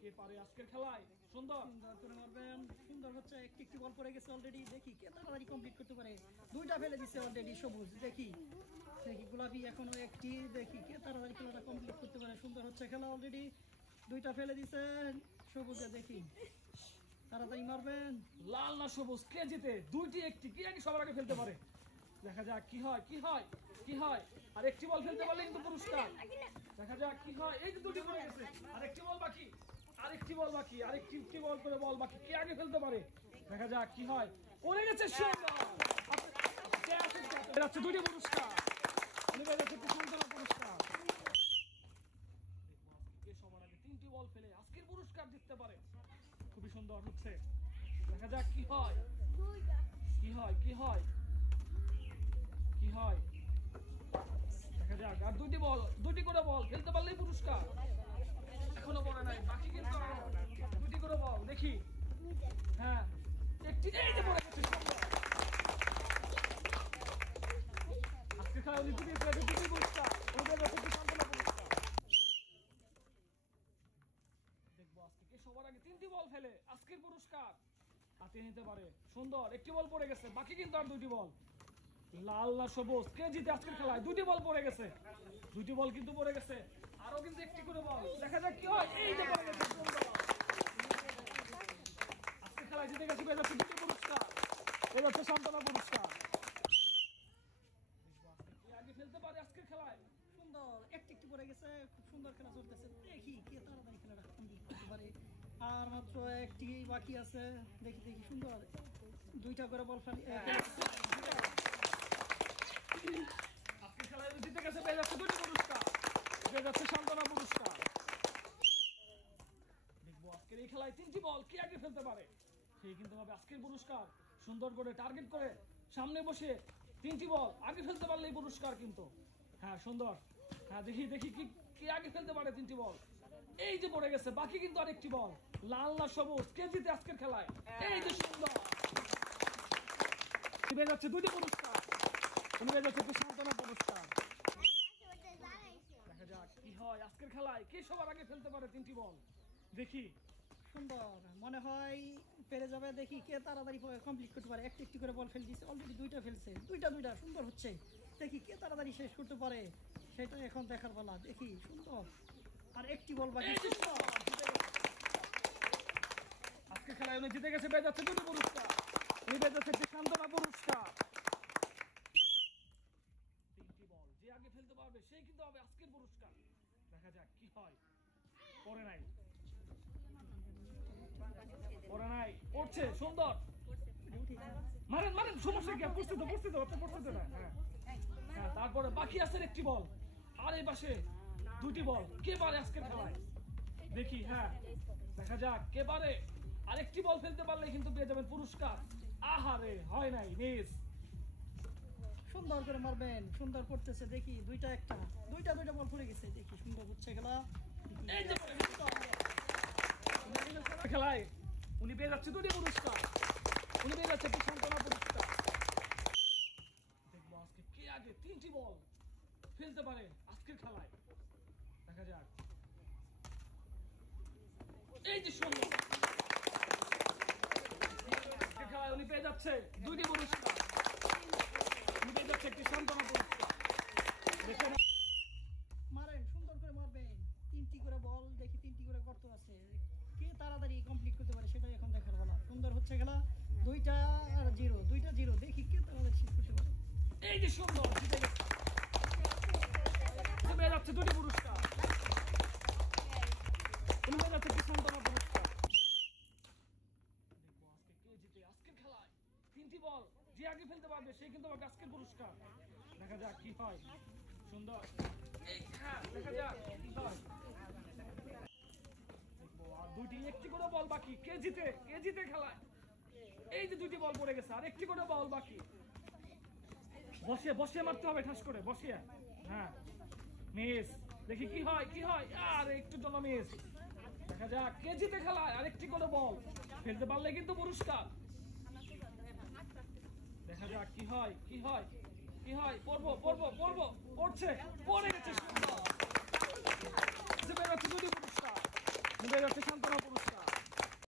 কে পারে আজকের খেলায় সুন্দর সুন্দর করে মারবেন। সুন্দর হচ্ছে, একটি বল পড়ে গেছে অলরেডি। দেখি কে তাড়াতাড়ি কমপ্লিট করতে পারে। দুইটা ফেলে দিচ্ছে অলরেডি সবুজ। দেখি দেখি গোলাপি এখনো একটি। দেখি কে তাড়াতাড়ি খেলাটা কমপ্লিট করতে পারে। সুন্দর হচ্ছে খেলা অলরেডি। দুইটা ফেলে দিচ্ছে সবুজে। দেখি তাড়াতাড়ি মারবেন। লাল না সবুজ কে জিতে? দুইটি একটি কে আগে সবার আগে ফেলতে পারে? দেখা যাক কি হয় কি হয় কি হয়। আর একটি বল ফেলতে পারলে কিন্তু পুরস্কার। দেখা যাক কি হয়। এই যে দুটি পড়ে গেছে, আর একটি বল বাকি, আরেকটি বল বাকি, আরেকটি বল করে বল বাকি। কে আগে ফেলতে পারে? দেখা যাক কি হয়। পড়ে গেছে সুন্দর। যাচ্ছে দুটি পুরস্কার। সান্ত্বনা পুরস্কার। কে সবার আগে তিনটি বল ফেলে আজকের পুরস্কার জিততে পারে? খুবই সুন্দর হচ্ছে। দেখা যাক কি হয় কি হয় কি হয় কি হয়। দেখা যাক। আর দুটি করে বল ফেলতে পারলেই পুরস্কার। এখনো পড়ে নাই, বাকি কিন্তু দুটি করে বল। দেখি হ্যাঁ একটি, এই যে পড়ে গেছে সুন্দর। আজকে খেলা দুটি পুরস্কার। সান্ত্বনা পুরস্কার। দেখবো আজকে কে সবার আগে তিনটি বল ফেলে আজকের পুরস্কার হাতে নিতে পারে। সুন্দর একটি বল পড়ে গেছে, বাকি কিন্তু আর দুটি বল। লাল না সবুজ কে জিতে আজকের খেলায়? দুটি বল পড়ে গেছে, দুটি বল কিন্তু পড়ে গেছে। আরো কিন্তু একটি করে বল। দেখা যাক কি হয়। এই যে পড়ে গেছে সুন্দর। আজকের খেলায় জিতে গেছে, পেয়ে যাচ্ছে দুটি পুরস্কার, পেয়ে যাচ্ছে সান্ত্বনা পুরস্কার। কে আগে ফেলতে পারে আজকের খেলায়? সুন্দর একটি পড়ে গেছে। খুব সুন্দর খেলা চলতেছে। দেখি কে তাড়াতাড়ি খেলাটা কমপ্লিট করতে পারে। আর মাত্র একটি বাকি আছে। দেখি দেখি সুন্দর দুইটা করে বল ফেলি। আজকের খেলায় জিতে গেছে, পেয়ে যাচ্ছে দুটি পুরস্কার, পেয়ে যাচ্ছে সান্ত্বনা পুরস্কার। দেখবো আজকের এই খেলায় তিনটি বল কে আগে ফেলতে পারে, সেই কিন্তু হবে আজকের পুরস্কার। সুন্দর করে টার্গেট করে সামনে বসে তিনটি বল আগে ফেলতে পারলেই পুরস্কার কিন্তু। হ্যাঁ সুন্দর। হ্যাঁ দেখি দেখি কি কে আগে ফেলতে পারে তিনটি বল। এই যে পড়ে গেছে, বাকি কিন্তু আরেকটি বল। লাল না সবুজ কে জিতে আজকের খেলায়? এই যে সুন্দর। পেয়ে যাচ্ছে দুটি পুরস্কার, পেয়ে যাচ্ছে একটি সান্ত্বনা পুরস্কার। দেখা যাক কি হয় আজকের খেলায় কে সবার আগে ফেলতে পারে তিনটি বল। দেখি সুন্দর মনে হয় পেরে যাবে। দেখি কে তাড়াতাড়ি কমপ্লিট করতে পারে। একটি করে বল ফেল দিচ্ছে অলরেডি। দুইটা ফেলছে, দুইটা সুন্দর হচ্ছে। দেখি কে তাড়াতাড়ি শেষ করতে পারে, সেটা এখন দেখার বেলা। দেখি সুন্দর আর একটি বল বাকি। আজকের খেলায় উনি জিতে গেছে, পেয়ে যাচ্ছে দুটি পুরস্কার, উনি পেয়ে যাচ্ছে একটি সান্ত্বনা পুরস্কার। তিনটি বল যে আগে ফেলতে পারবে সেই কিন্তু হবে আজকের পুরস্কার। দেখা যাক কি হয়। পড়ে নাই, পড়ে নাই, পড়ছে সুন্দর। মারেন মারেন, সমস্যা কি? পড়ছে তো পড়ছে তো, পড়ছে তো না। হ্যাঁ হ্যাঁ, তারপরে বাকি আছে একটি বল। আর এই পাশে দুটি বল। কে পারে আজকের খেলায়? দেখি হ্যাঁ দেখা যাক কে পারে। আরেকটি বল ফেলতে পারলে কিন্তু পেয়ে যাবেন পুরস্কার। আহারে হয় নাই, মিস। সুন্দর করে মারবেন। সুন্দর করতেছে। দেখি দুইটা বল পড়ে গেছে। দেখি সুন্দর হচ্ছে খেলা। এই যে খেলায় উনি পেয়ে যাচ্ছে দুটি পুরস্কার, উনি পেয়ে যাচ্ছে একটি সান্ত্বনা পুরস্কার। দেখবো আজকে কে আগে তিনটি বল ফেলতে পারে আজকের খেলায়। দেখা যাক। এই যে সুন্দর। আজকের খেলায় উনি পেয়ে যাচ্ছে দুটি পুরস্কার, উনি পেয়ে যাচ্ছে একটি সান্ত্বনা পুরস্কার। দেখেন মারেন, সুন্দর করে মারবেন। তিনটি করে বল। দেখি তিনটি করে গর্ত আছে। কে তাড়াতাড়ি কমপ্লিট করতে পারে সেটাই এখন দেখার বেলা। সুন্দর হচ্ছে খেলা। দুইটা জিরো। দেখি কে তাড়াতাড়ি শেষ করতে পারে। এই যে সুন্দর জিতে গেছে, পেয়ে যাচ্ছে দুটি পুরস্কার, উনি পেয়ে যাচ্ছে একটি সান্ত্বনা পুরস্কার। দেখবো আজকে কে জিতে আজকের খেলায় তিনটি বল যে আগে ফেলতে পারবে সেই কিন্তু হবে আজকের পুরস্কার। দেখা যাক কি হয়। সুন্দর। হ্যাঁ দেখা যাক কি হয়। দেখবো আর একটি করে বল বাকি। কে জিতে খেলায়? এই যে দুটি বল পড়ে গেছে, আর একটি করে বল বাকি। বসিয়ে মারতে হবে, ঠাস করে বসিয়ে। হ্যাঁ মিস। দেখি কি হয় কি হয়। আর একটু জন্য মিস। দেখা যাক কে জিতে খেলায়। আর একটি করে বল ফেলতে পারলে কিন্তু পুরস্কার। দেখা যাক কি হয় কি হয় কি হয়। পড়ছে, পড়ে গেছে সুন্দর। দুটি পুরস্কার, মুম্বাই যাচ্ছে শান্তনা পুরস্কার।